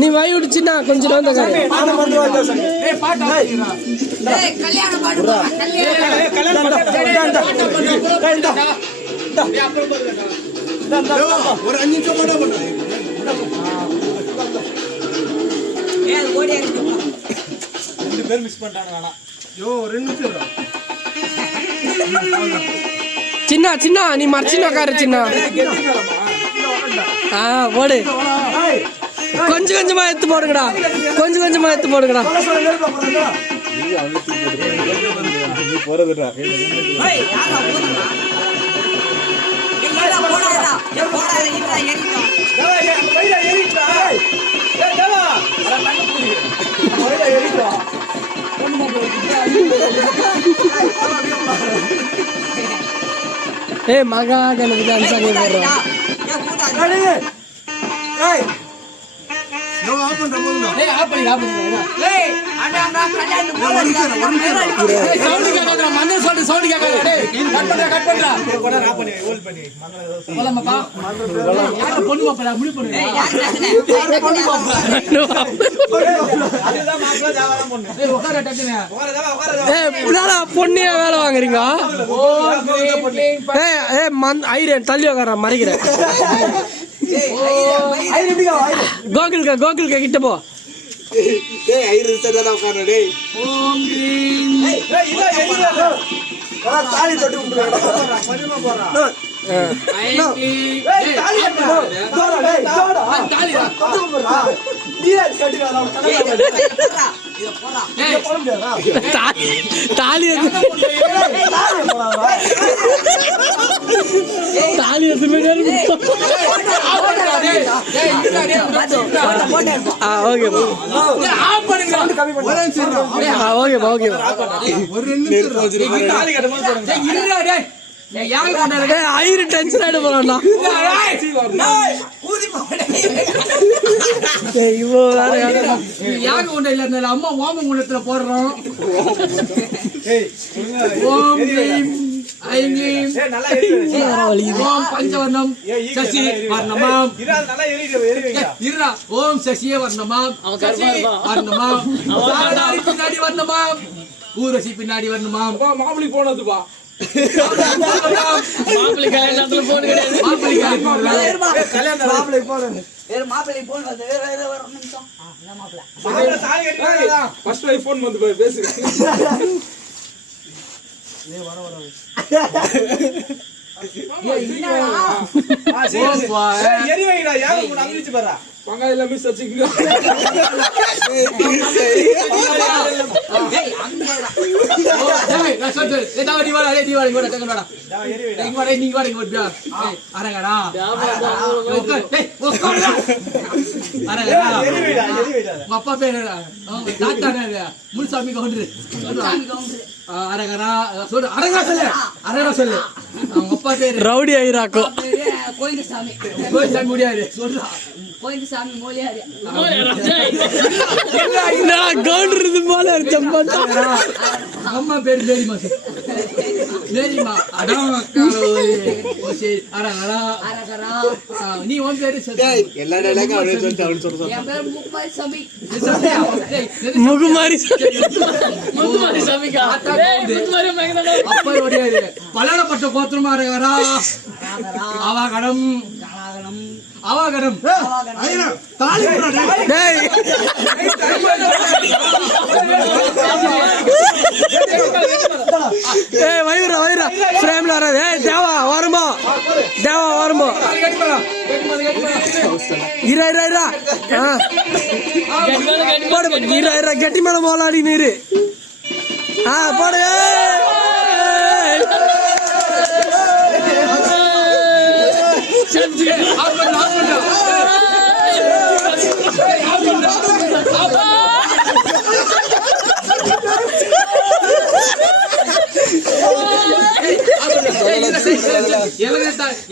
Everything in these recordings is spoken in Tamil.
நீ வாய் விடுச்சுன்னா கொஞ்சம் ஒரு 5 நிமிஷம் கூட பேர் மிஸ் பண்ணிட்டாங்க. சின்ன சின்ன நீ மறைச்சின்னு உட்காரு சின்ன. போடு கொஞ்சம் கொஞ்சமா எடுத்து போடுங்கடா, கொஞ்சம் கொஞ்சமா எடுத்து போடுங்கடா. மகா கணக்கு பொண்ணியா வேலை வாங்குறீங்க. தள்ளி உக்கார மறைக்கிறேன். கோகுல்கா கிட்ட போ. தாலி தொட்டு டென்ஷன் ஆயிட போறான். அம்மா ஓம குண்டத்துல போடுறோம். பஞ்சவர்ணம் சசி வர்ணமாம். ஓம் சசியே வர்ணமாம், வர்ணமாம் பின்னாடி வர்ணமாம், ஊரசி பின்னாடி வர்ணமாம். மாப்பிளி போனதுப்பா, மாப்பிளை கல்யாணத்துல போன் கிடையாது. மாப்பிளை போனது ஒரு நிமிஷம். ஃபர்ஸ்ட் லைஃப் போன் வந்து பேசு. பங்காயில மிஸ் வச்சுக்கோங்க. அப்பா பேரு முனுசாமி கவுண்டரு. அரகரா சொல்லு, அரகரா சொல்லு, அரகரா சொல்லு. அவங்க அப்பா பேரு ரவுடி ஐராக்கோ. கோயில்சாமி, கோயில்சாமி முடியாது சொல்றா. கோயில்சாமி மோலியாரு கவுண்டர் இது போல அம்மா பேரு மேரிமா. மேரிமா நீ உன் பேரு முகுமாரி. பலனப்பட்ட கோத்திரமா இருக்காரா. அவாகடம் அவாகடம் வயிறா வயிறா ஃப்ரேம்ல வராது. தேவா வரும்போ, தேவா வரும்போ. இரா இரா இரா போடு. இரா இரா கெட்டி மேல மோலாடி நீரு. போடு.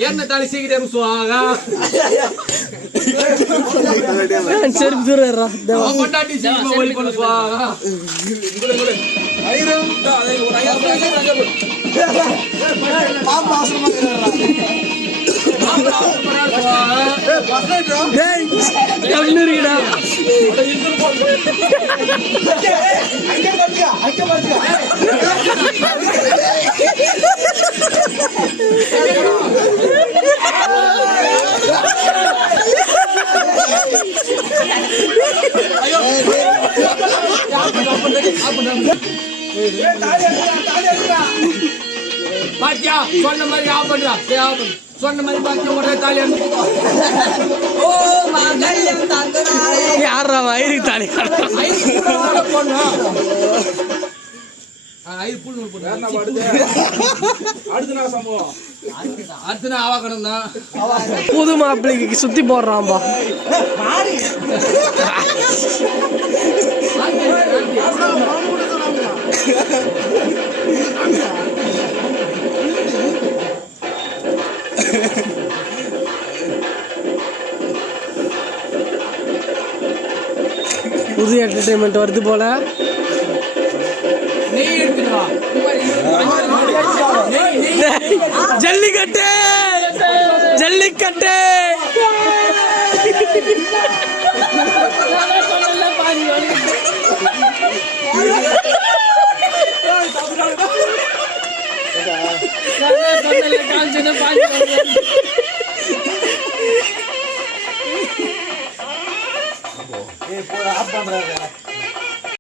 என்ன தாலி சீக்கிரம் சுவாகா. செருப்பு தூரா தேவா பொண்டாட்டி சீக்கிரமா ஓடி போடுப்பா. டேய் கண்ணு இருக்குடா பாத்தியா சொன்ன மாதிரி ஆஃப் பண்றா. சொன்ன மாதிரி பாத்தியா ஒரே தாலி ஓ மகள்யம் தந்தனாலே யாரா வயிறு தாலி போடா ஐ புல் நூல் போடு. அடுத்து நான் ஆவாக்கணும் தான். புது மாப்பிள்ளைக்கு சுத்தி போடுறான்பா. புது என்டர்டைன்மெண்ட் வருது போல. ஜல்லிக்கட்டு ஜல்லிக்கட்டு ஆஃப் பண்றாங்க.